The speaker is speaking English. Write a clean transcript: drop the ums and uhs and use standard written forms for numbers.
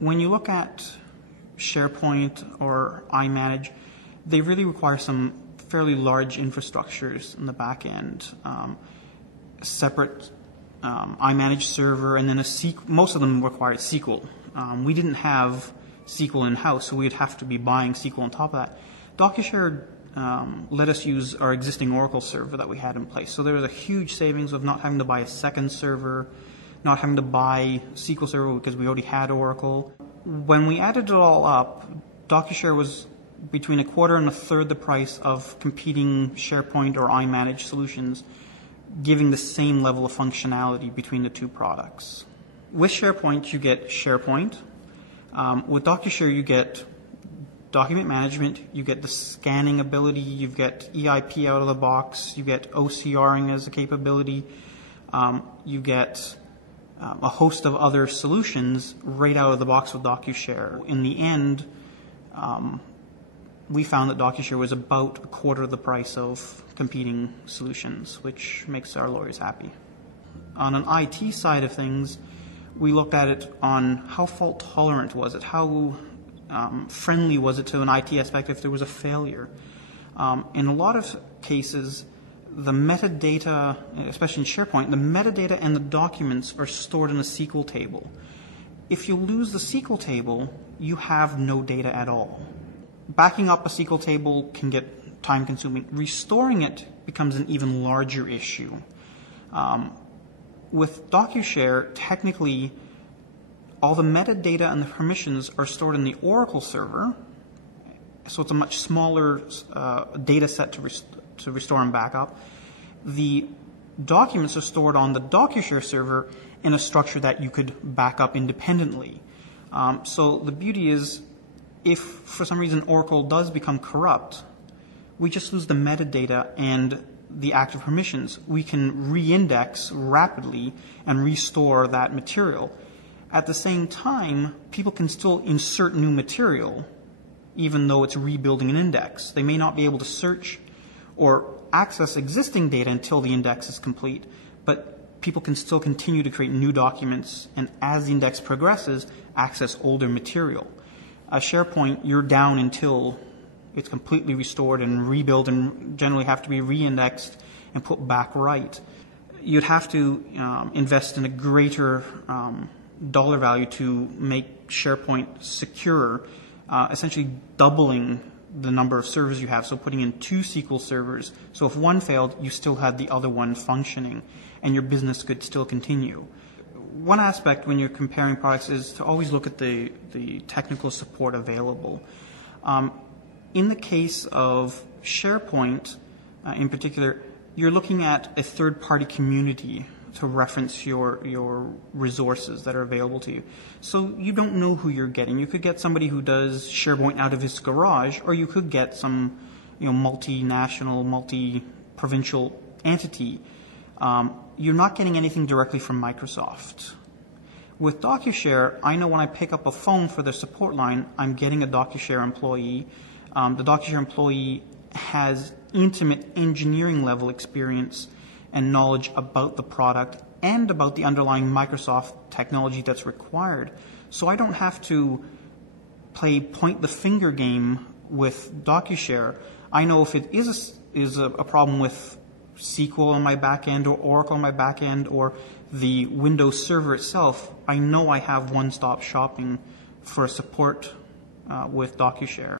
When you look at SharePoint or iManage, they really require some fairly large infrastructures in the back end. Separate iManage server, and then most of them required SQL. We didn't have SQL in-house, so we'd have to be buying SQL on top of that. DocuShare let us use our existing Oracle server that we had in place. So there was a huge savings of not having to buy a second server, not having to buy SQL Server because we already had Oracle. When we added it all up, DocuShare was between a quarter and a third the price of competing SharePoint or iManage solutions, giving the same level of functionality between the two products. With SharePoint, you get SharePoint. With DocuShare, you get document management, you get the scanning ability, you get EIP out of the box, you get OCRing as a capability, you get a host of other solutions right out of the box with DocuShare. In the end, we found that DocuShare was about a quarter of the price of competing solutions, which makes our lawyers happy. On an IT side of things, we looked at it on how fault tolerant was it, how friendly was it to an IT aspect if there was a failure. In a lot of cases, the metadata, especially in SharePoint, the metadata and the documents are stored in a SQL table. If you lose the SQL table, you have no data at all. Backing up a SQL table can get time-consuming. Restoring it becomes an even larger issue. With DocuShare, technically, all the metadata and the permissions are stored in the Oracle server, so it's a much smaller data set to restore and back up. The documents are stored on the DocuShare server in a structure that you could back up independently. So the beauty is, if for some reason Oracle does become corrupt, we just lose the metadata and the active permissions. We can re-index rapidly and restore that material. At the same time, people can still insert new material even though it's rebuilding an index. They may not be able to search or access existing data until the index is complete, but people can still continue to create new documents, and as the index progresses, access older material. SharePoint, you're down until it's completely restored and rebuilt, and generally have to be re-indexed and put back right. You'd have to invest in a greater dollar value to make SharePoint secure, essentially doubling the number of servers you have, so putting in 2 SQL servers. So if one failed, you still had the other one functioning, and your business could still continue. One aspect when you're comparing products is to always look at the technical support available. In the case of SharePoint, in particular, you're looking at a third-party community to reference your resources that are available to you. So you don't know who you're getting. You could get somebody who does SharePoint out of his garage, or you could get some multinational, multi-provincial entity. You're not getting anything directly from Microsoft. With DocuShare, I know when I pick up a phone for their support line, I'm getting a DocuShare employee. The DocuShare employee has intimate engineering level experience and knowledge about the product and about the underlying Microsoft technology that's required. So I don't have to play point the finger game with DocuShare. I know if it is a problem with SQL on my back end or Oracle on my back end or the Windows server itself, I know I have one-stop shopping for support with DocuShare.